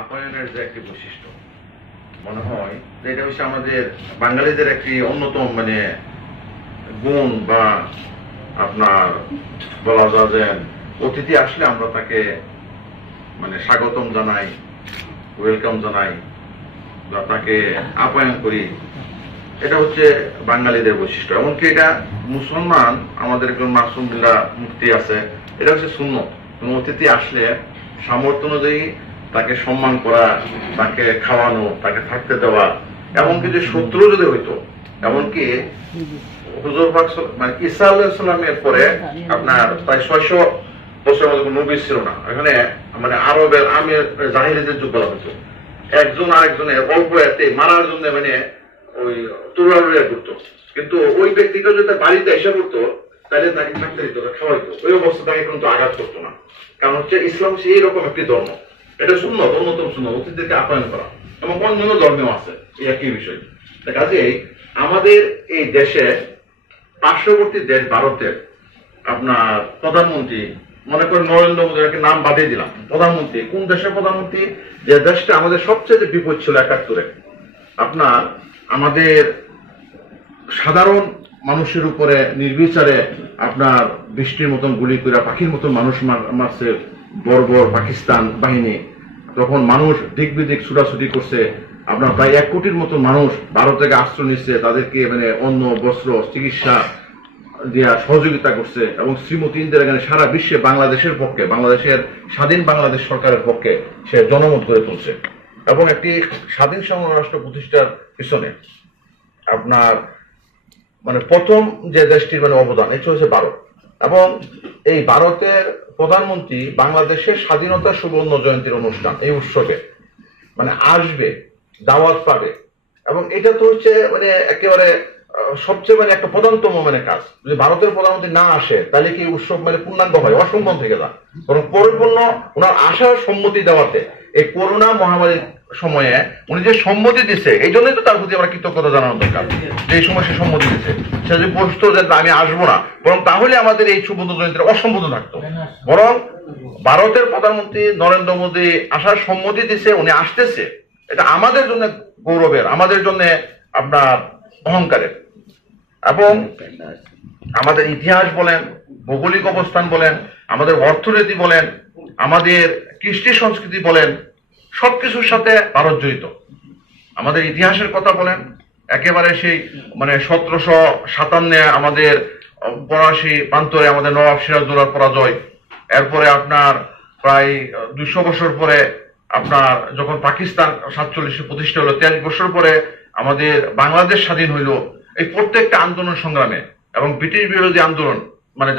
আপ্যায়নের যে একটি বৈশিষ্ট্য মনে হয় যে এটা হচ্ছে আমাদের বাঙালিদের একটি অন্যতম গুণ বা আপনার বলা যায় যে অতিথি আসলে আমরা তাকে স্বাগতম জানাই, ওয়েলকাম জানাই বা তাকে আপ্যায়ন করি। এটা হচ্ছে বাঙালিদের বৈশিষ্ট্য। এমনকি এটা মুসলমান আমাদের একজন মাসুম বিল্লাহ মুফতি আছে, এটা হচ্ছে সুন্নত। কোন অতিথি আসলে সামর্থ্য অনুযায়ী তাকে সম্মান করা, তাকে খাওয়ানো, তাকে থাকতে দেওয়া। এমনকি যে শত্রু যদি হইতো, এমনকি হুজুর পাক ঈসা আলাইহিস সালামের পরে আপনার প্রায় 600 বছর নবী ছিল না। এখানে আরবের আমের জাহিলিদের যুগ বলা হতো। একজন আরেকজনের অল্প এতে মারার জন্য ওই তুরারুয়া করতো, কিন্তু ওই ব্যক্তিকে যদি বাড়িতে এসে পড়তো তাহলে তাকে থাকতে দিত, খাওয়াইতো। ওই অবস্থা তাকে কিন্তু আঘাত করতো না। কারণ হচ্ছে ইসলাম হচ্ছে এইরকম একটি ধর্ম। এটা সুন্নত, অন্যতম সুন্নত অতিথিদেরকে আপ্যায়ন করা, এবং অন্যান্য ধর্মেও আছে এই একই বিষয়। কাজেই আমাদের এই দেশে পার্শ্ববর্তী দেশ ভারতের আপনার প্রধানমন্ত্রী, মনে করেন নরেন্দ্র মোদীকে নাম বাদিয়ে দিলাম, প্রধানমন্ত্রী কোন দেশের প্রধানমন্ত্রী? যে দেশটা আমাদের সবচেয়ে বিপদ ছিল 71-এ, আপনার আমাদের সাধারণ মানুষের উপরে নির্বিচারে আপনার বৃষ্টির মতন গুলি করে পাখির মতন মানুষ মারছে বর্বর পাকিস্তান বাহিনী। তখন মানুষ দিক বিদিক ছুটাছুটি করছে। আপনার প্রায় 1 কোটির মতো মানুষ ভারত থেকে আশ্রয় নিচ্ছে, তাদেরকে অন্ন, বস্ত্র, চিকিৎসা দেওয়া সহযোগিতা করছে। এবং শ্রীমতী ইন্দিরা গান্ধী সারা বিশ্বে বাংলাদেশের পক্ষে, বাংলাদেশের স্বাধীন বাংলাদেশ সরকারের পক্ষে সে জনমত গড়ে তুলছে। এবং একটি স্বাধীন রাষ্ট্র প্রতিষ্ঠার পিছনে আপনার প্রথম যে দেশটির অবদান, এটা হচ্ছে ভারত। এবং এই ভারতের প্রধানমন্ত্রী বাংলাদেশের স্বাধীনতা সুবর্ণ জয়ন্তীর অনুষ্ঠান, এই উৎসবে আসবে, দাওয়াত পাবে। এবং এটা তো হচ্ছে একেবারে সবচেয়ে একটা প্রধানতম কাজ। যদি ভারতের প্রধানমন্ত্রী না আসে তাহলে কি উৎসব পূর্ণাঙ্গ হয়? অসম্পূর্ণ থেকে যায়। বরং পরিপূর্ণ ওনার আসার সম্মতি দেওয়াতে এই করোনা মহামারীর সময়ে উনি যে সম্মতি দিচ্ছে, এই জন্যই তো তার প্রতি আমরা কৃতজ্ঞতা জানানো দরকার। যে এই সময় সে সম্মতি দিচ্ছে, সে যদি বসতো যে আমি আসবো না, বরং তাহলে আমাদের এই সুবর্ণ জয়ন্তীটা অসম্পূর্ণ থাকতো। বরং ভারতের প্রধানমন্ত্রী নরেন্দ্র মোদী আসার সম্মতি দিচ্ছে, উনি আসতেছে, এটা আমাদের জন্য গৌরবের, আমাদের জন্য আপনার অহংকারের। এবং আমাদের ইতিহাস বলেন, ভৌগোলিক অবস্থান বলেন, আমাদের অর্থনীতি বলেন, আমাদের কৃষ্টি সংস্কৃতি বলেন, সবকিছুর সাথে ভারত জড়িত। আমাদের ইতিহাসের কথা বলেন, একেবারে সেই 1757 আমাদের 82 প্রান্তরে আমাদের নবাব সিরাজউদ্দৌলার পরাজয়। এরপরে আপনার প্রায় 200 বছর পরে আপনার যখন পাকিস্তান 47 প্রতিষ্ঠা হলো, 43 বছর পরে আমাদের বাংলাদেশ স্বাধীন হইল। এই প্রত্যেকটা আন্দোলন সংগ্রামে এবং ব্রিটিশ বিরোধী আন্দোলন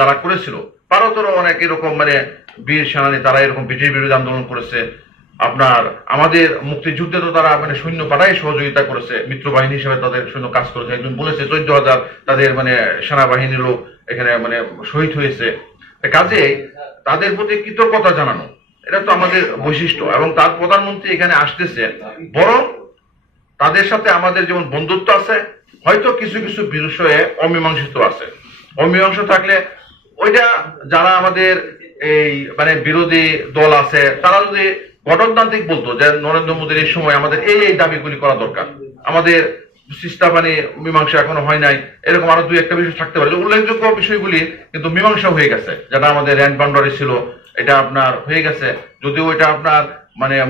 যারা করেছিল, ভারতেরও অনেক এরকম বীর সেনানী, তারা এরকম ব্রিটিশ বিরোধী আন্দোলন করেছে। আপনার আমাদের মুক্তিযুদ্ধে তো তারা সৈন্য পাঠাই সহযোগিতা করেছে, মিত্র বাহিনী হিসেবে তাদের সৈন্য কাজ করেছে। একজন বলেছে 14,000 তাদের সেনাবাহিনীর লোক এখানে শহীদ হয়েছে। কাজে তাদের প্রতি কৃতজ্ঞতা জানানো, এটা তো আমাদের বৈশিষ্ট্য। এবং তার প্রধানমন্ত্রী এখানে আসতেছে, বরং তাদের সাথে আমাদের যেমন বন্ধুত্ব আছে, হয়তো কিছু কিছু বিষয়ে অমীমাংসিত আছে। অমীমাংস থাকলে ওইটা যারা আমাদের এই বিরোধী দল আছে, তারা যদি গঠনতান্ত্রিক বলতো যে নরেন্দ্র মোদীর এই সময় আমাদের এই দাবিগুলি করা দরকার, আমাদের মীমাংসা এখনো হয় নাই, এরকম আরো 2-1টা বিষয় থাকতে পারে। উল্লেখযোগ্য বিষয়গুলি কিন্তু মীমাংসা হয়ে গেছে, যেটা আমাদের র্যান্ড বাউন্ডারি ছিল, এটা আপনার হয়ে গেছে। যদিও এটা আপনার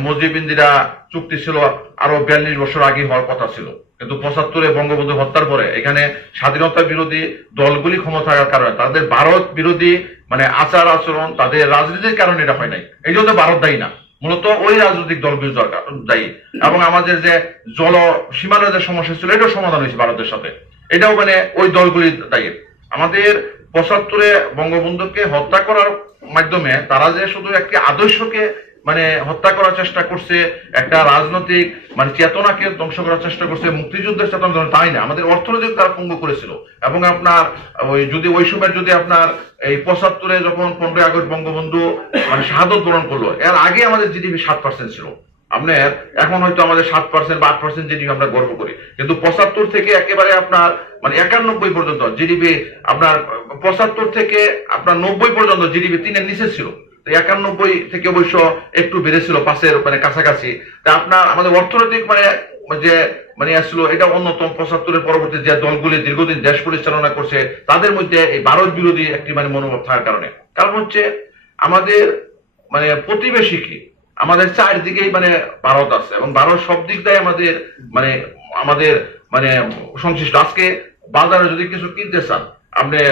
মুজিব ইন্দিরা চুক্তি ছিল আরো 42 বছর আগে হওয়ার কথা ছিল, কিন্তু 75-এ বঙ্গবন্ধু হত্যার পরে এখানে স্বাধীনতা বিরোধী দলগুলি ক্ষমতা থাকার কারণে তাদের ভারত বিরোধী আচার আচরণ, তাদের রাজনীতির কারণে এটা হয় নাই। এই জন্য ভারত দায়ী না, মূলত ওই রাজনৈতিক দলগুলি দায়ী। এবং আমাদের যে জল সীমানার যে সমস্যা ছিল, এটাও সমাধান হয়েছে ভারতের সাথে, এটাও ওই দলগুলি দায়ী। আমাদের 75-এ বঙ্গবন্ধুকে হত্যা করার মাধ্যমে তারা যে শুধু একটি আদর্শকে হত্যা করার চেষ্টা করছে, একটা রাজনৈতিক চেতনাকে ধ্বংস করার চেষ্টা করছে, মুক্তিযুদ্ধের চেতনা, তাই না, আমাদের অর্থনৈতিক তারা পঙ্গু করেছিল। এবং আপনার যদি ওই সময় যদি আপনার এই 75-এ যখন 15ই আগস্ট বঙ্গবন্ধু শাহাদত বরণ করলো, এর আগে আমাদের জিডিপি 7% ছিল। আপনার এখন হয়তো আমাদের 7% বা 8% জিডিপি আমরা গর্ব করি, কিন্তু 75 থেকে একেবারে আপনার 91 পর্যন্ত জিডিপি, আপনার 75 থেকে আপনার 90 পর্যন্ত জিডিপি 3-এর নিচে ছিল। 91 থেকে অবশ্য একটু বেড়েছিল, 5-এর মানে কাছাকাছি। তা আপনার আমাদের অর্থনৈতিক মানে যে মানে আসলো এটা অন্যতম 75-এর পরবর্তী যে দলগুলি দীর্ঘদিন দেশ পরিচালনা করছে তাদের মধ্যে এই ভারত বিরোধী একটি মানে মনোভাব থাকার কারণে। কারণ হচ্ছে আমাদের মানে প্রতিবেশী কি, আমাদের চারদিকেই মানে ভারত আছে এবং ভারত সব দিক দিয়ে আমাদের মানে সংশ্লিষ্ট। আজকে বাজারে যদি কিছু কিনতে চান, আপনার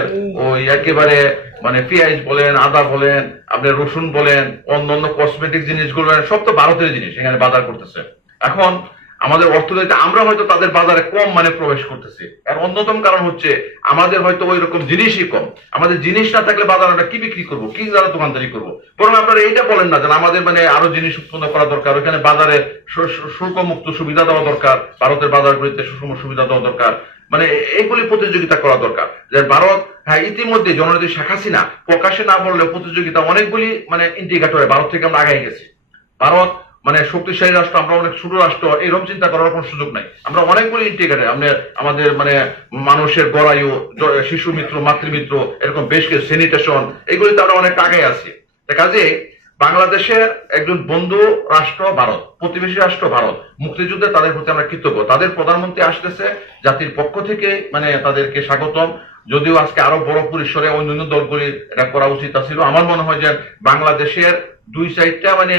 ওই একেবারে মানে পেঁয়াজ বলেন, আদা বলেন, আপনার রসুন বলেন, অন্যান্য কসমেটিক জিনিসগুলো সব তো ভারতের জিনিস এখানে বাজার করতেছে। এখন আমাদের অর্থনীতি আমরা হয়তো তাদের বাজারে কম মানে প্রবেশ করতেছি, এর অন্যতম কারণ হচ্ছে আমাদের হয়তো ওই রকম জিনিসই কম। আমাদের জিনিস না থাকলে বাজারে আমরা কি বিক্রি করবো, কি দ্বারা দোকানদারি করবো? বরং আপনারা এইটা বলেন না যে আমাদের মানে আরো জিনিস উৎপন্ন করা দরকার, ওখানে বাজারে শুল্ক মুক্ত সুবিধা দেওয়া দরকার, ভারতের বাজারগুলিতে সুষম সুবিধা দেওয়া দরকার, মানে এইগুলি প্রতিযোগিতা করা দরকার। যে ভারত হ্যাঁ ইতিমধ্যে জননেত্রী শেখ হাসিনা প্রকাশে না বললেও প্রতিযোগিতা অনেকগুলি মানে ইন্ডিকেটরে ভারত থেকে আমরা আগাই গেছি। ভারত মানে শক্তিশালী রাষ্ট্র, আমরা অনেক ছোট রাষ্ট্র, এরকম চিন্তা করার কোনো সুযোগ নাই। আমরা অনেকগুলি ইন্ডিকেটরে আমাদের মানে মানুষের গড়ায়ু, শিশু মিত্র, মাতৃমিত্র, এরকম বেশ কিছু স্যানিটেশন, এগুলিতে আমরা অনেক আগে আছি। কাজে বাংলাদেশের একজন বন্ধু রাষ্ট্র ভারত, প্রতিবেশী রাষ্ট্র ভারত, মুক্তিযুদ্ধে তাদের প্রতি আমরা কৃতজ্ঞ। তাদের প্রধানমন্ত্রী আসতেছে, জাতির পক্ষ থেকে মানে তাদেরকে স্বাগতম। যদিও আজকে আরো বড় পরিসরে অন্যান্য দলগুলি এটা করা উচিত ছিল। আমার মনে হয় যে বাংলাদেশের 2-4টা মানে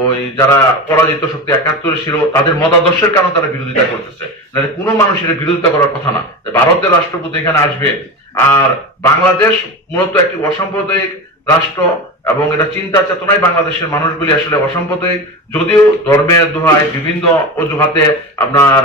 ওই যারা পরাজিত শক্তি 71 ছিল তাদের মতাদর্শের কারণে তারা বিরোধিতা করতেছে, মানে কোনো মানুষের বিরোধিতা করার কথা না। ভারতের রাষ্ট্রপতি এখানে আসবে, আর বাংলাদেশ মূলত একটি অসাম্প্রদায়িক রাষ্ট্র এবং এটা চিন্তা চেতনায় বাংলাদেশের মানুষগুলি আসলে অসাম্প্রদায়িক। যদিও ধর্মের দোহায় বিভিন্ন অজুহাতে আপনার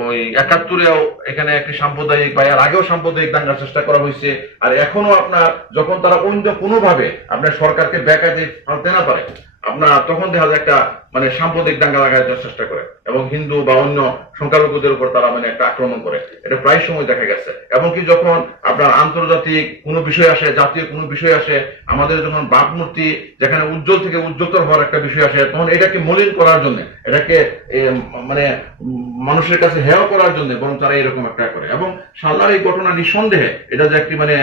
ওই 71-এও এখানে একটি সাম্প্রদায়িক বা এর আগেও সাম্প্রদায়িক দাঙ্গার চেষ্টা করা হয়েছে। আর এখনো আপনার যখন তারা অন্য কোনোভাবে আপনার সরকারকে ব্যাকাতে ফেলতে না পারে, আপনার তখন দেখা যায় একটা মানে সাম্প্রদায়িক দাঙ্গা লাগানোর চেষ্টা করে এবং হিন্দু বা অন্য সংখ্যালঘুদের উপর তারা মানে একটা আক্রমণ করে। এটা প্রায় সময় দেখা গেছে। এমনকি যখন আপনার আন্তর্জাতিক কোনো বিষয় আসে, জাতীয় কোনো বিষয় আসে, আমাদের যখন ভাবমূর্তি যেখানে উজ্জ্বল থেকে উজ্জ্বলতর হওয়ার একটা বিষয় আসে, তখন এটাকে মলিন করার জন্য, এটাকে মানে মানুষের কাছে হেয় করার জন্য বরং তারা এরকম একটা করে। এবং সাল্লার এই ঘটনা নিঃসন্দেহে এটা যে একটি মানে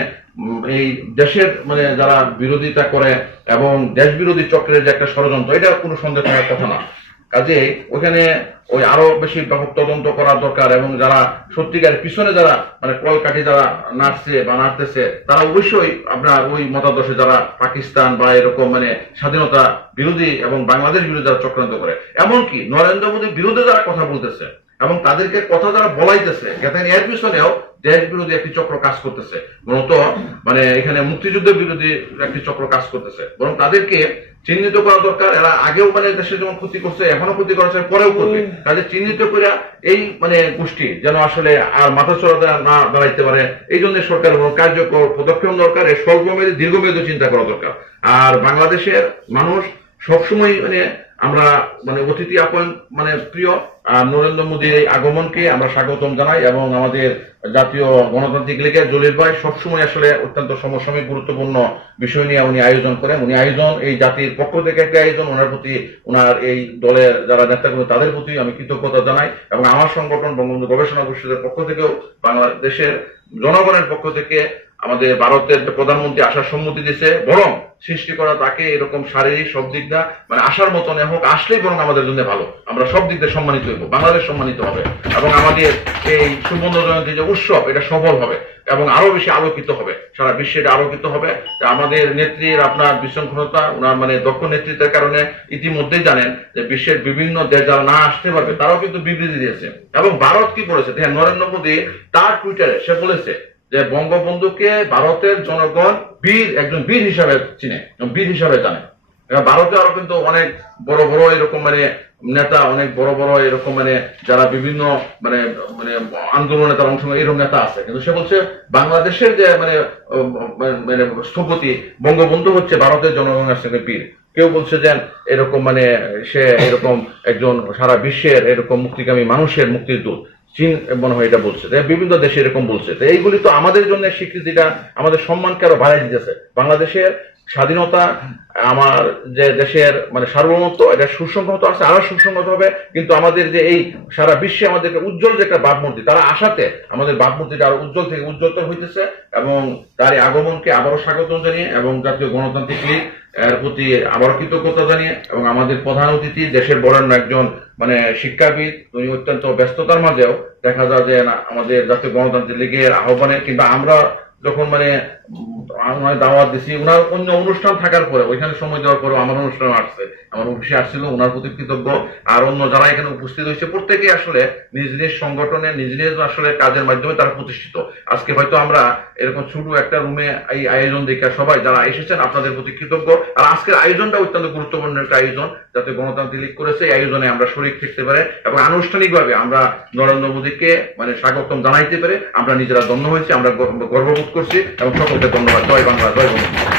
এই দেশের মানে যারা বিরোধিতা করে এবং দেশ বিরোধী চক্রের যে একটা ষড়যন্ত্র, এটা কোনো সন্দেহ থাকার কথা না। কাজে ওখানে ওই আরো বেশি ব্যাপক তদন্ত করা দরকার এবং যারা সত্যিকার পিছনে যারা মানে কলকাঠি যারা নাচছে বা নাচতেছে তারা অবশ্যই আপনার ওই মতাদর্শে যারা পাকিস্তান বা এরকম মানে স্বাধীনতা বিরোধী এবং বাংলাদেশ বিরোধী যারা চক্রান্ত করে, এমনকি নরেন্দ্র মোদীর বিরুদ্ধে যারা কথা বলতেছে এবং তাদেরকে কথা যারা বলাইতেছে, যাতে এর পিছনেও দেশ বিরোধী একটি চক্র কাজ করতেছে, মূলত মানে এখানে মুক্তিযুদ্ধের বিরোধী একটি চক্র কাজ করতেছে। বরং তাদেরকে চিহ্নিত করা দরকার। এরা আগেও মানে দেশের যেমন ক্ষতি করছে, এখনো ক্ষতি করেছে, পরেও করবে। কাজে চিহ্নিত করে এই মানে গোষ্ঠী যেন আসলে আর মাথা চড়া না দাঁড়াইতে পারে, এই জন্য সরকার কার্যকর পদক্ষেপ দরকার। এর স্বল্পমেয়াদী দীর্ঘমেয়াদী চিন্তা করা দরকার। আর বাংলাদেশের মানুষ সবসময় মানে আমরা মানে অতিথি আপন মানে প্রিয়। নরেন্দ্র মোদীর এই আগমনকে আমরা স্বাগতম জানাই এবং আমাদের জাতীয় গণতান্ত্রিক লীগের জলিল ভাই সবসময় আসলে অত্যন্ত সমসাময়িক গুরুত্বপূর্ণ বিষয় নিয়ে উনি আয়োজন করেন। উনি আয়োজন এই জাতির পক্ষ থেকে একটি আয়োজন, ওনার প্রতি ওনার এই দলের যারা নেতাগুলো তাদের প্রতি আমি কৃতজ্ঞতা জানাই এবং আমার সংগঠন বঙ্গবন্ধু গবেষণা পরিষদের পক্ষ থেকেও বাংলাদেশের জনগণের পক্ষ থেকে আমাদের ভারতের প্রধানমন্ত্রী আসার সম্মতি দিয়েছে, বরং সৃষ্টি করা তাকে এরকম শারীরিক সব দিক দিয়ে মানে আসার মতন হোক, আসলেই বরং আমাদের জন্য ভালো, আমরা সব দিক দিয়ে সম্মানিত হইব, বাংলাদেশ সম্মানিত হবে এবং আমাদের এই সুবর্ণ জয়ন্তী যে উৎসব এটা সফল হবে এবং আরো বেশি আলোকিত হবে, সারা বিশ্বে এটা আলোকিত হবে। আমাদের নেত্রীর আপনার বিশৃঙ্খলতা, ওনার মানে দক্ষ নেতৃত্বের কারণে ইতিমধ্যেই জানেন যে বিশ্বের বিভিন্ন দেশ যারা না আসতে পারবে তারাও কিন্তু বিবৃতি দিয়েছে। এবং ভারত কি করেছে, নরেন্দ্র মোদী তার টুইটারে সে বলেছে যে বঙ্গবন্ধুকে ভারতের জনগণ বীর, একজন বীর হিসাবে চিনে, বীর হিসাবে জানে। ভারতে আরো কিন্তু অনেক বড় বড় এরকম মানে নেতা, অনেক বড় বড় এরকম মানে যারা বিভিন্ন মানে মানে আন্দোলনে তার অংশ এরকম নেতা আছে, কিন্তু সে বলছে বাংলাদেশের যে মানে মানে স্থপতি বঙ্গবন্ধু হচ্ছে ভারতের জনগণের সঙ্গে বীর। কেউ বলছে যে এরকম মানে সে এরকম একজন সারা বিশ্বের এরকম মুক্তিকামী মানুষের মুক্তির দূত, চীন মনে হয় এটা বলছে, বিভিন্ন দেশে এরকম বলছে। তো এইগুলি তো আমাদের জন্য স্বীকৃতিটা আমাদের সম্মানকে আরো বাড়াই দিতেছে। বাংলাদেশের স্বাধীনতা, আমার যে দেশের মানে সার্বভৌমত্ব, এটা সুসংহত আছে, আরো সুসংহত হবে। কিন্তু আমাদের যে এই সারা বিশ্বে আমাদেরকে উজ্জ্বল যে একটা ভাবমূর্তি, তারা আসাতে আমাদের ভাবমূর্তিটা আরো উজ্জ্বল থেকে উজ্জ্বলতর হইতেছে এবং তার আগমনকে আবারও স্বাগত জানিয়ে এবং জাতীয় গণতান্ত্রিক লীগ এর প্রতি আবারও কৃতজ্ঞতা জানিয়ে, এবং আমাদের প্রধান অতিথি দেশের বরেণ্য একজন মানে শিক্ষাবিদ, উনি অত্যন্ত ব্যস্ততার মাঝেও দেখা যায় যে না আমাদের জাতীয় গণতান্ত্রিক লীগের আহ্বানে কিংবা আমরা যখন মানে দাওয়াত দিছি, ওনার অন্য অনুষ্ঠান থাকার পরে ওইখানে সময় দেওয়ার পরে আমার অনুষ্ঠান আসছে, আমার অফিসে আসছিল, ওনার প্রতি কৃতজ্ঞ। আর অন্য যারা এখানে উপস্থিত হয়েছে প্রত্যেকেই আসলে নিজ নিজ সংগঠনে নিজ নিজ আসলে কাজের মাধ্যমে তারা প্রতিষ্ঠিত। আজকে হয়তো আমরা এরকম ছোট একটা রুমে এই আয়োজন দেখে সবাই যারা এসেছেন আপনাদের প্রতি কৃতজ্ঞ। আর আজকের আয়োজনটা অত্যন্ত গুরুত্বপূর্ণ একটা আয়োজন, যাতে গণতান্ত্রিক লীগ করেছে, এই আয়োজনে আমরা শরীক থাকতে পারে এবং আনুষ্ঠানিকভাবে আমরা নরেন্দ্র মোদীকে মানে স্বাগতম জানাইতে পারে আমরা নিজেরা ধন্য হয়েছি, আমরা গর্ববোধ করছি এবং সকলকে ধন্যবাদ। জয় বাংলা, জয় বঙ্গবন্ধু।